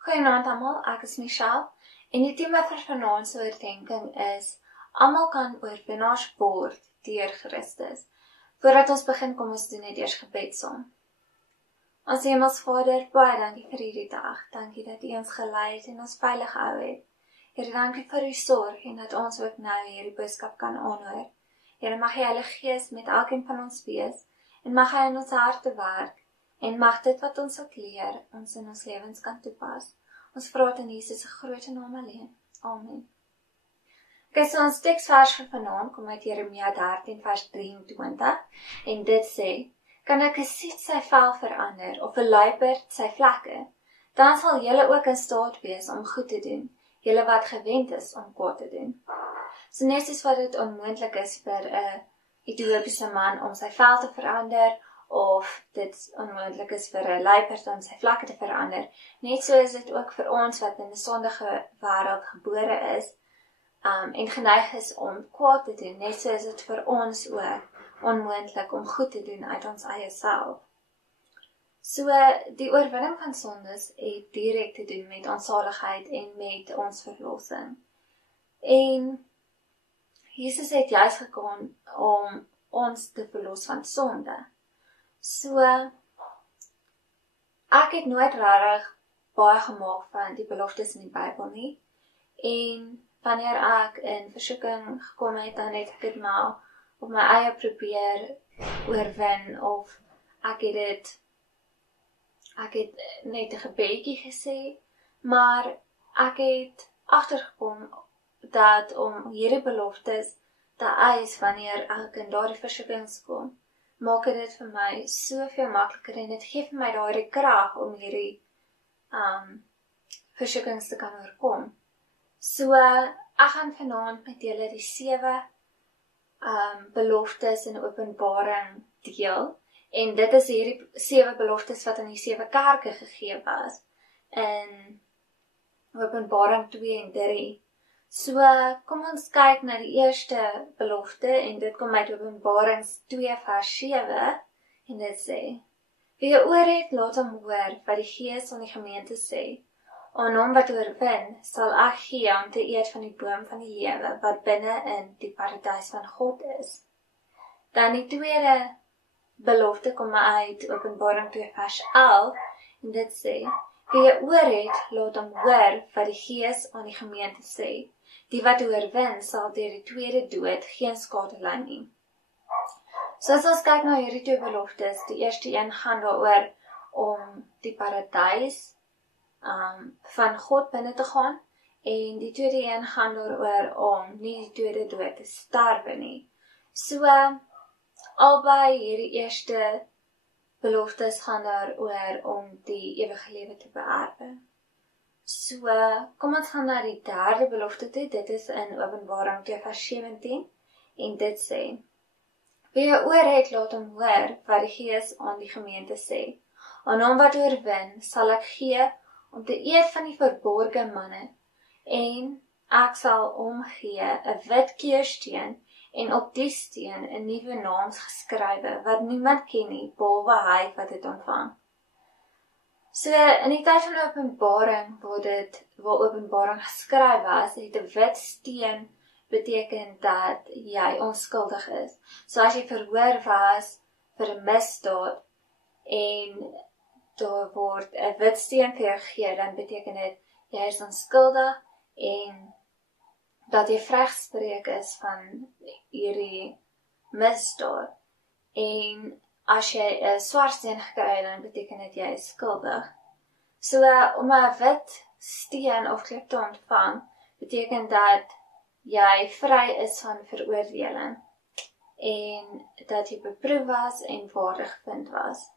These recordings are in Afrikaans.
Goeienaand almal, ek is Michelle en die tema vir vanaand se oordenking is almal kan oorwinnaars word deur Christus. Voordat ons begin, kom ons doen net eers gebed saam. Ons Hemelse Vader, baie dankie vir hierdie dag. Dankie dat U ons gelei het en ons veilig gehou het. Here, dankie vir U sorg en dat ons ook nou hierdie boodskap kan aanhoor. Here, mag die Heilige Gees met elkeen van ons wees en mag Hy in ons harte werk. En mag dit wat ons ook leer, ons in ons lewens kan toepas. Ons vra dit in Jesus se groot naam alleen. Amen. Okay, so ons teksvers vir vanaand kom uit Jeremia 13 vers 23 en dit sê: kan 'n kasiet sy vel verander of 'n luiperd sy vlekke, dan sal julle ook in staat wees om goed te doen, julle wat gewend is om kwaad te doen. So net soos wat dit onmoontlik is vir 'n Ethiopiese man om sy vel te verander, of dit onmoontlik is vir 'n luiperd om sy vlekke te verander. Net so is dit ook vir ons wat in 'n sondige wêreld gebore is, en geneig is om kwaad te doen. Net so is dit vir ons ook onmoontlik om goed te doen uit ons eie self. So, die oorwinning van sondes het direk te doen met ons saligheid en met ons verlossing. En Jesus het juis gekom om ons te verlos van sonde. So, ek het nooit regtig baie gemaak van die beloftes in die Bybel nie. En wanneer ek in versoeking gekom het, dan het ek dit maar op my eie probeer oorwin, of ek het net 'n gebedjie gesê, maar ek het agtergekom dat om hierdie beloftes te eis wanneer ek in daardie versoekings kom, maak dit vir my soveel makliker en dit gee vir my daardie krag om hierdie versoekings te kan oorkom. So, ek gaan vanaand met julle die 7 beloftes in Openbaring deel. En dit is hierdie 7 beloftes wat aan die 7 kerke gegee was in Openbaring 2 en 3. So, kom ons kyk na die eerste belofte en dit kom uit Openbaring 2 vers 7 en dit sê: wie 'n oor het, laat hom hoor wat die Gees aan die gemeente sê. Aan hom wat oorwin, sal ek gee om te eet van die boom van die lewe wat binne in die paradys van God is. Dan die tweede belofte kom uit Openbaring 2 vers 11 en dit sê: wie 'n oor het, laat hom hoor wat die Gees aan die gemeente sê. Die wat oorwin, sal deur die tweede dood geen skade ly nie. So as ons kyk na hierdie 2 beloftes, die eerste een gaan daaroor om die paradys van God binne te gaan, en die tweede een gaan daaroor om nie die tweede dood te sterwe nie. So, albei hierdie eerste beloftes gaan daaroor om die ewige lewe te beerwe. So, kom ons gaan na die derde belofte toe. Dit is in Openbaring 2 vers 17 en dit sê: wie 'n oor het, laat hom hoor wat die Gees aan die gemeente sê. Aan hom wat oorwin, sal ek gee om te eet van die verborge manne, en ek sal hom gee 'n wit keursteen, en op die steen 'n nuwe naam geskrywe wat niemand ken nie, behalwe hy wat dit ontvang. So, in die tyd van Openbaring, waar Openbaring geskryf was, het 'n wit steen beteken dat jy onskuldig is. So as jy verhoor was vir 'n misdaad en daar word 'n wit steen vir jou gegee, dan beteken dit jy is onskuldig en dat jy vrygespreek is van hierdie misdaad. En as jy 'n swart steen gekry het, dan beteken dit jy is skuldig. So, om 'n wit steen of klip te ontvang, beteken dat jy vry is van veroordeling en dat jy beproef was en waardig gevind was.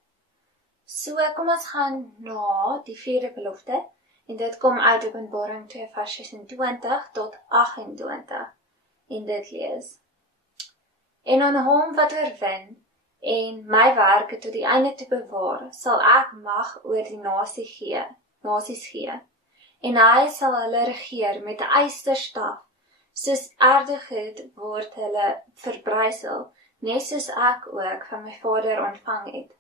So, kom ons gaan na die 4de belofte en dit kom uit Openbaring 2 vers 26 tot 28 en dit lees: en aan hom wat oorwin en my werke tot die einde te bewaar, sal ek mag oor die nasies gee, en hy sal hulle regeer met 'n ysterstaf, soos aardegoed word hulle verbrysel, net soos ek ook van my Vader ontvang het,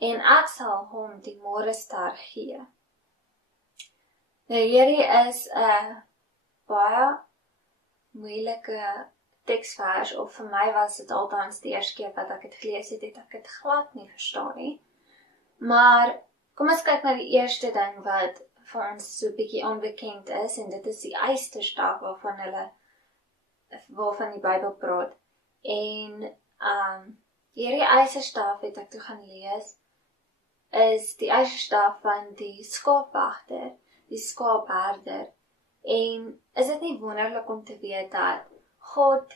en ek sal hom die môrester gee. Nou hierdie is 'n baie moeilike teksvers, of vir my was dit althans die eerste keer wat ek het gelees het, het ek dit glad nie verstaan nie. Maar kom ons kyk na die eerste ding wat vir ons so 'n bietjie onbekend is, en dit is die eysterstaf waarvan die Bybel praat. En hierdie eysterstaf het ek toe gaan lees, is die eysterstaf van die skaapwagter, die skaapherder. En is dit nie wonderlik om te weet dat God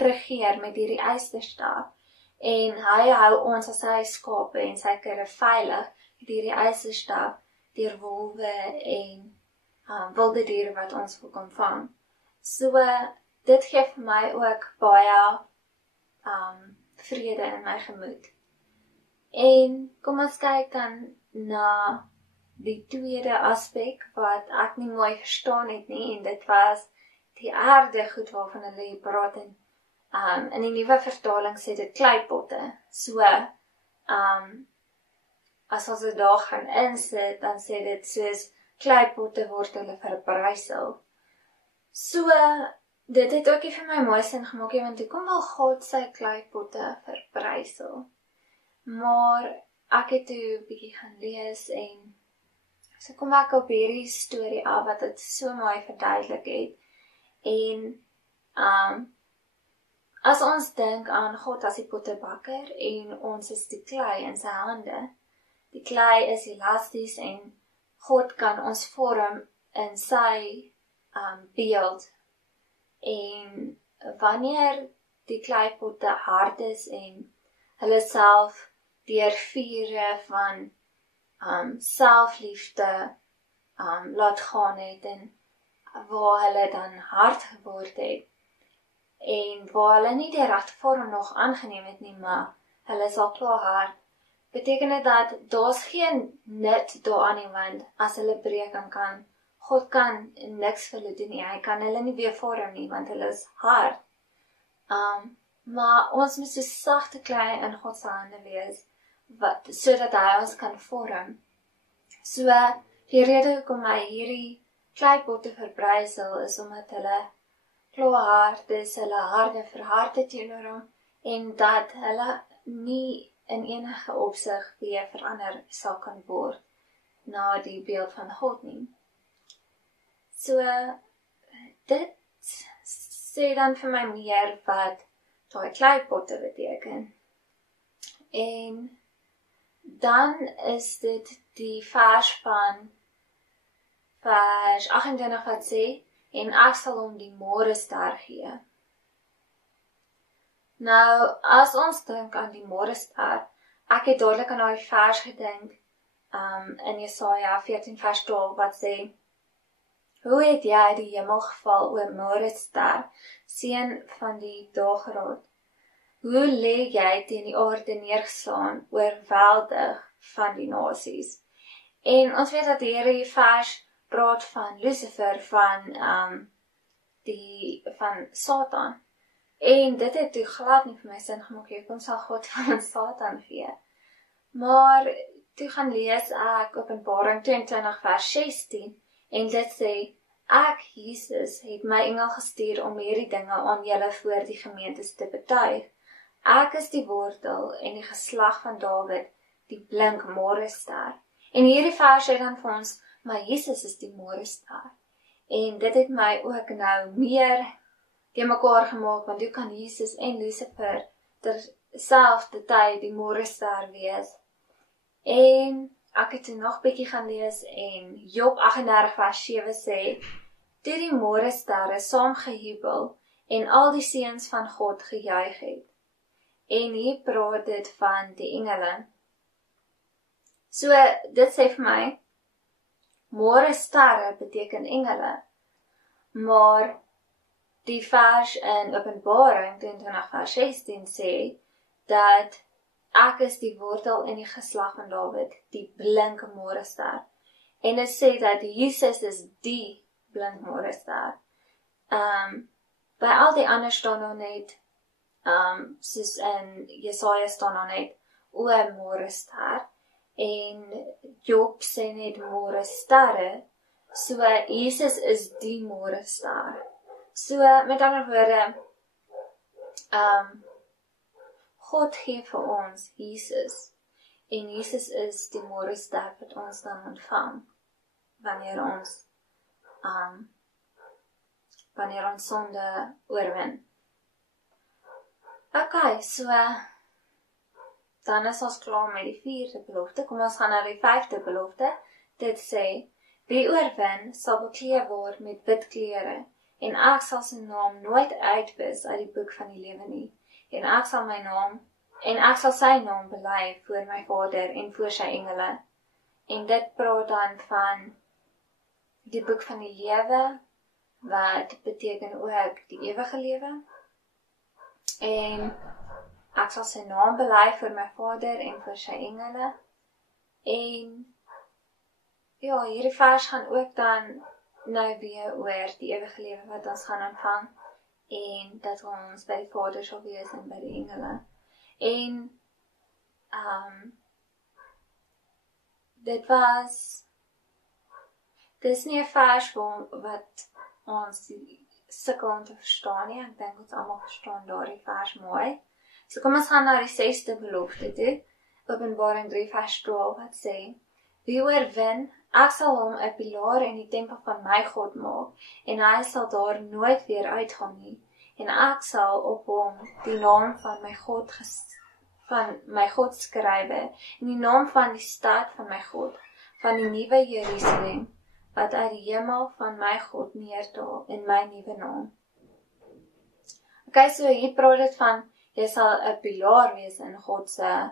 regeer met hierdie eysterstaf, en hy hou ons as sy skape en sy kudde veilig met hierdie eysterstaf deur wolwe en wilde diere wat ons wil kon vang. So dit gee vir my ook baie vrede in my gemoed. En kom ons kyk dan na die tweede aspek wat ek nie mooi verstaan het nie, en dit was die aarde goed waarvan hulle praat. In die nuwe vertaling sê dit kleipotte. So, as ons dit daar gaan insit, dan sê dit soos kleipotte word hulle verbrysel. So, dit het ook nie vir my mooi sin gemaak, want hoe kom wel God sy kleipotte verbrysel? Maar ek het toe 'n bietjie gaan lees, en so kom ek op hierdie storie af wat dit so mooi verduidelik het. En as ons dink aan God as die pottebakker en ons is die klei in sy hande. Die klei is elasties en God kan ons vorm in sy beeld. En wanneer die kleipotte hard is en hulle self deur vure van selfliefde laat gaan het, en waar hulle dan hard geword het, en waar hulle nie die regte vorm nog aangeneem het nie, maar hulle is al klaar hard, beteken dit dat daar's geen nut daaraan nie, want as hulle breek, dan kan God kan niks vir hulle doen nie, hy kan hulle nie weer vorm nie, want hulle is hard. Maar ons moet so sagte klei in God se hande wees, sodat hy ons kan vorm. So, die rede hoekom hy hierdie kleipotte verbrysel is omdat hulle hard is, hulle harde verharde teenoor hom, en dat hulle nie in enige opsig weer verander sal kan word na die beeld van God nie. So, dit sê dan vir my meer wat daai kleipotte beteken. En dan is dit die vers van vers 28 wat sê, en ek sal hom die môrester gee. Nou, as ons dink aan die môrester, ek het dadelik aan daai vers gedink, in Jesaja 14 vers 12 wat sê, hoe het jy uit die hemel geval, o môrester, seun van die dageraad? Hoe lê jy teen die aarde neergeslaan, oorweldig van die nasies? En ons weet dat hierdie vers praat van Lucifer, van Satan. En dit het toe glad nie vir my sin gemaak, hoekom sal God van Satan gee? Maar toe gaan lees ek Openbaring 22 vers 16, en dit sê, ek, Jesus, het my engel gestuur om hierdie dinge aan julle voor die gemeentes te betuig. Ek is die wortel en die geslag van Dawid, die blink môrester. En hierdie vers sê dan vir ons, maar Jesus is die môrester. En dit het my ook nou meer te mekaar gemaak, want hoe kan Jesus en Lucifer terselfde tyd die môrester wees? En ek het toe nog bietjie gaan lees, en Job 38 vers 7 sê, toe die môresterre saam gejubel, en al die seuns van God gejuig het. En hier praat dit van die engele. So, dit sê vir my, môresterre beteken engele, maar die vers in Openbaring 22 vers 16 sê, dat ek is die wortel en die geslag van Dawid, die blink môrester. En dit sê dat Jesus is die blink môrester. By al die ander staan nog net, soos in Jesaja staan nog net, o môrester. En Job sê net môre sterre, so Jesus is die môre ster. So met ander woorde, God gee vir ons Jesus, en Jesus is die môre ster wat ons dan ontvang, wanneer ons sonde oorwin. Okay, so dan is ons klaar met die 4de belofte. Kom ons gaan na die 5de belofte. Dit sê, wie oorwin sal bekleed word met wit klere, en ek sal sy naam nooit uitwis uit die boek van die lewe nie. En ek sal sy naam bely voor my Vader en voor sy engele. En dit praat dan van die boek van die lewe, wat beteken ook die ewige lewe. En ek sal sy naam bely voor my Vader en voor sy engele. En ja, hierdie vers gaan ook dan nou weer oor die ewige lewe wat ons gaan ontvang, en dat ons by die Vader sal wees en by die engele. En dit is nie 'n vers wat ons sukkel om te verstaan nie. Ek dink ons almal verstaan daardie vers mooi. So kom ons gaan na die 6de belofte toe. Openbaring 3 vers 12 wat sê, wie oorwin, ek sal hom 'n pilaar in die tempel van my God maak, en hy sal daar nooit weer uitgaan nie. En ek sal op hom die naam van my God skrywe, en die naam van die stad van my God, van die nuwe Jerusalem, wat uit die hemel van my God neerdaal in my nuwe naam. Okay, so hier praat dit van, jy sal 'n pilaar wees in God se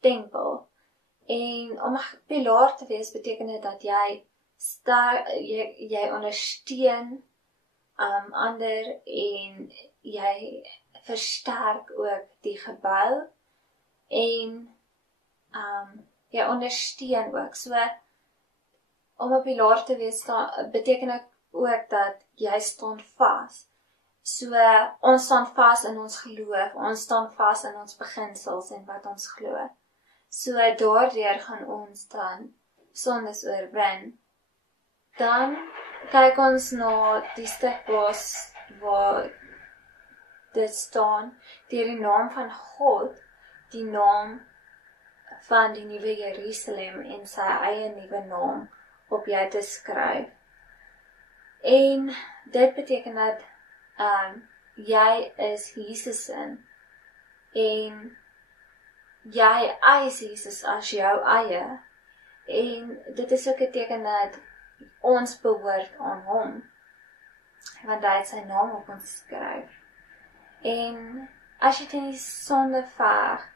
tempel. En om 'n pilaar te wees, beteken dit dat jy ondersteun ander, en jy versterk ook die gebou, en jy ondersteun ook. So, om 'n pilaar te wees, beteken ook dat jy staan vas. So, ons staan vas in ons geloof, ons staan vas in ons beginsels en wat ons glo. So, daardeur gaan ons dan sondes oorwin. Dan kyk ons na die stuk waar dit staan, deur die naam van God, die naam van die nuwe Jerusalem en sy eie nuwe naam op jou te skryf. En dit beteken dat jy is Jesus in, en jy eis Jesus as jou eie, en dit is ook 'n teken dat ons behoort aan hom, want hy het sy naam op ons skryf. En as jy teen die sonde veg,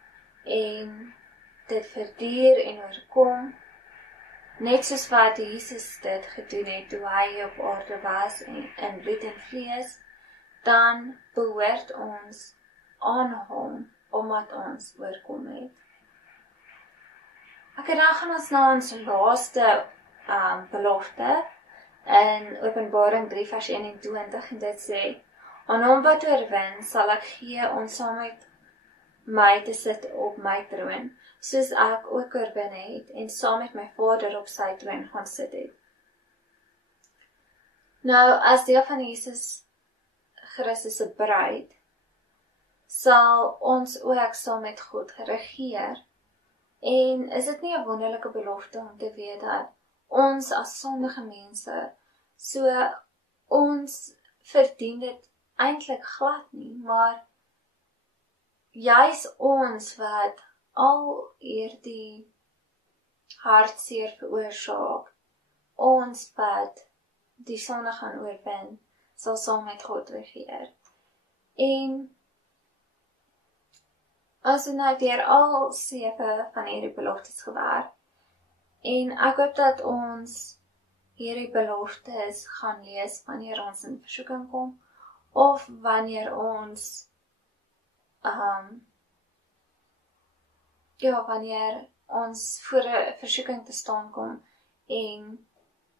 en dit verduur en oorkom, net soos wat Jesus dit gedoen het, toe hy op aarde was, in bloed en vlees, dan behoort ons aan hom, omdat ons oorkom het. Okay, dan gaan ons na ons laaste belofte, in Openbaring 3 vers 21, en dit sê, aan hom wat oorwin, sal ek gee om saam met my te sit op my troon, soos ek ook oorwin het, en saam met my Vader op sy troon gaan sit het. Nou, as deel van Jesus Christus se bruid, sal ons ook saam met God regeer. En is dit nie 'n wonderlike belofte om te weet dat ons as sondige mense, so ons verdien dit eintlik glad nie, maar juis ons wat al hierdie hartseer veroorsaak, ons wat die sonde gaan oorwin, sal saam met God regeer. En ons het nou deur al 7 van hierdie beloftes gewerk, en ek hoop dat ons hierdie beloftes gaan lees wanneer ons in versoeking kom, of wanneer ons wanneer ons voor 'n versoeking te staan kom, en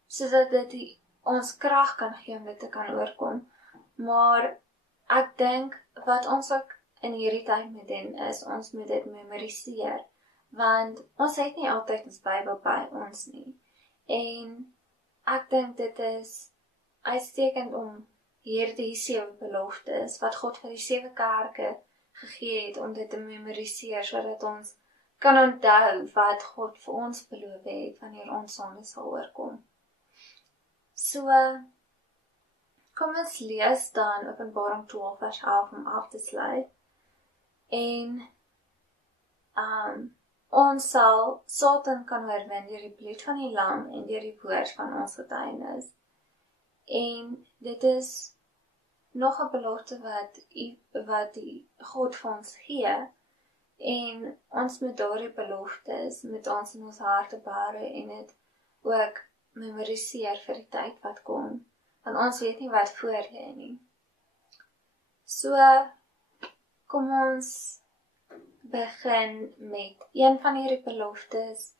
sodat dit ons krag kan gee om dit te kan oorkom. Maar ek dink wat ons ook in hierdie tyd moet doen is, ons moet dit memoriseer, want ons het nie altyd ons Bybel by ons nie, en ek dink dit is uitstekend om hierdie 7 beloftes, wat God vir die 7 kerke gegee het, om dit te memoriseer, sodat ons kan onthou wat God vir ons beloof het, wanneer ons sonde sal oorkom. So, kom ons lees dan Openbaring 12 vers 11 om af te sluit, en ons sal Satan kan oorwin deur die bloed van die lam en deur die woord van ons getuienis. En dit is nog 'n belofte wat die God vir ons gee, en ons moet daardie beloftes met ons in ons harte bære en dit ook memoriseer vir die tyd wat kom, want ons weet nie wat voor lê nie. So, kom ons begin met een van hierdie beloftes,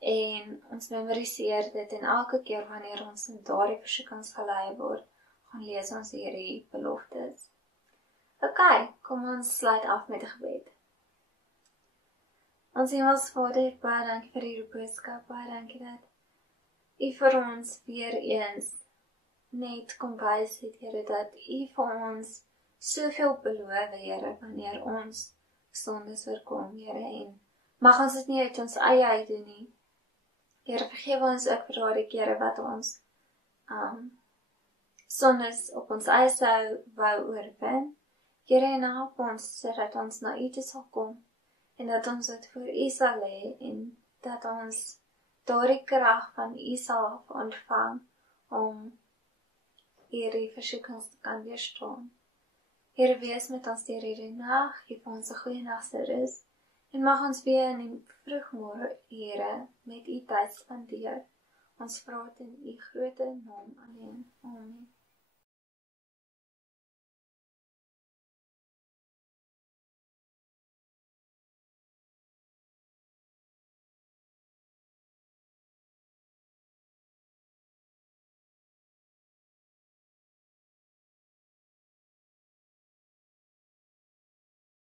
en ons memoriseer dit, en elke keer wanneer ons in daardie versoekings gelei word, gaan lees ons hierdie beloftes. Ok, kom ons sluit af met 'n gebed. Ons Hemelse Vader, baie dankie vir hierdie boodskap, baie dankie dat U vir ons weer eens net kom wys het, Here, dat U vir ons soveel beloof, Here, wanneer ons sondes oorkom, Here, en mag ons dit nie uit ons eie uit doen nie. Here, vergewe ons ook vir daardie kere wat ons sondes op ons eie sou wou oorwin. Here, en help ons sodat ons na U toe sal kom, en dat ons dit voor U sal lê, en dat ons daardie krag van U sal ontvang om hierdie versoekings te kan weerstaan. Here, wees met ons deur hierdie nag, gee ons 'n goeie nag se rus, en mag ons weer in die vroegmôre, Here, met U tyd spandeer. Ons vra dit in U groot naam alleen. Amen.